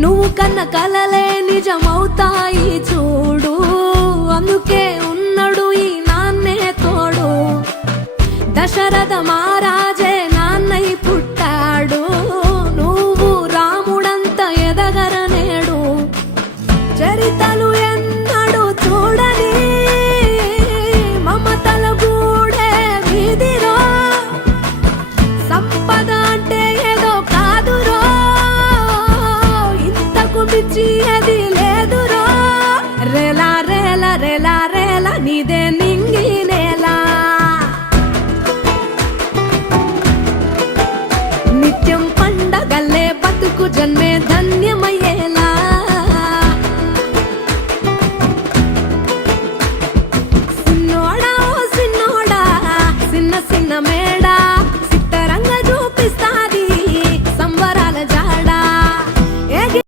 నువ్వు కన్న కలలే నిజమవుతాయి చూడు, అందుకే ఉన్నడు ఈ నాన్నే తోడు. దశరథ మహారాజే నాన్నై పుట్టాడు, నువ్వు రాముడంత ఎదగరనేడు. చరితలు ఎన్నడు చూడని మమతల గూడే వీధిలో, సంపద అంటే ఏదో కాదురో, ఇంతకు మించి అది లేదురో. రేలా రేలా రేలా రేలా నీదే నింగి నేలా, నిత్యం పండగల్లే బతుకు జన్మే